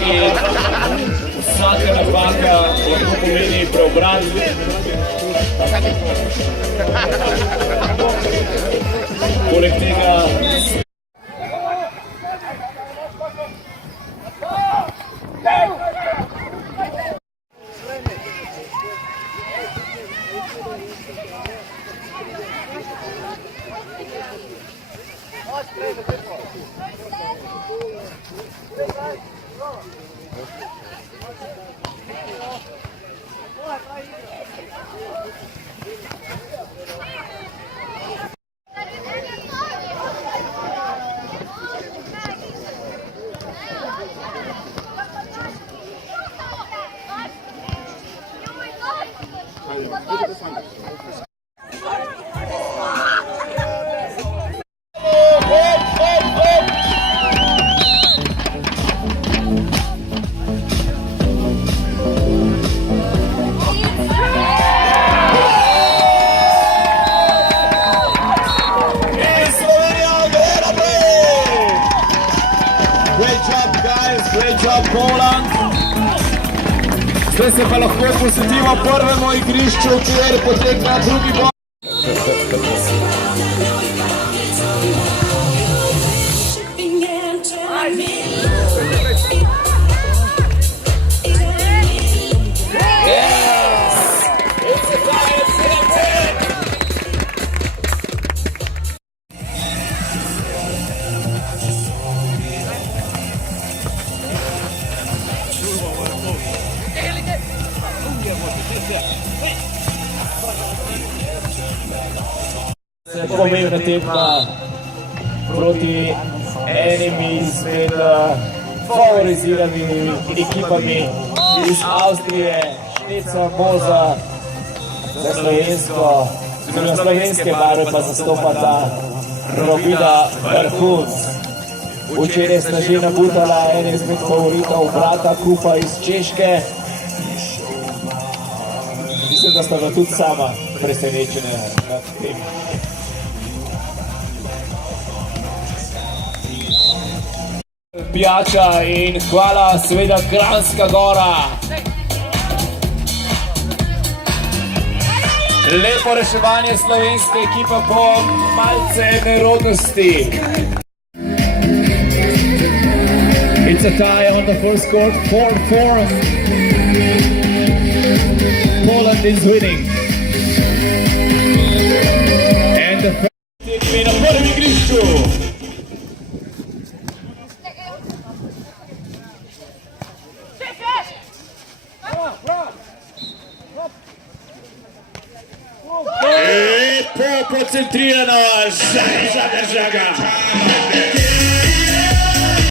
in vsaka napaka lahko pomeni preobrat. Poleg tega zdaj se pa lahko posvetimo prvemu igrišču, kjer potekna drugi boj. Pomembna tekma proti enim izmed favoriziranih ekipami iz Avstrije, Šteca, Moza, za slovensko, oziroma slovenske barve pa zastopata Robida Vrhunc. Včeraj sta že nabutala en izmed favoritov brata Kupa iz Češke. Mislim, da sta ga tudi sama presenečena nad tem. Pijača in hvala seveda Kranjska Gora. Lepo reševanje slovenske ekipe po malce nerodnosti. It's a tie on the first court, 4-4. Poland is winning. And the first team na prvem igrišču. Lepo koncentrirano, Žaga.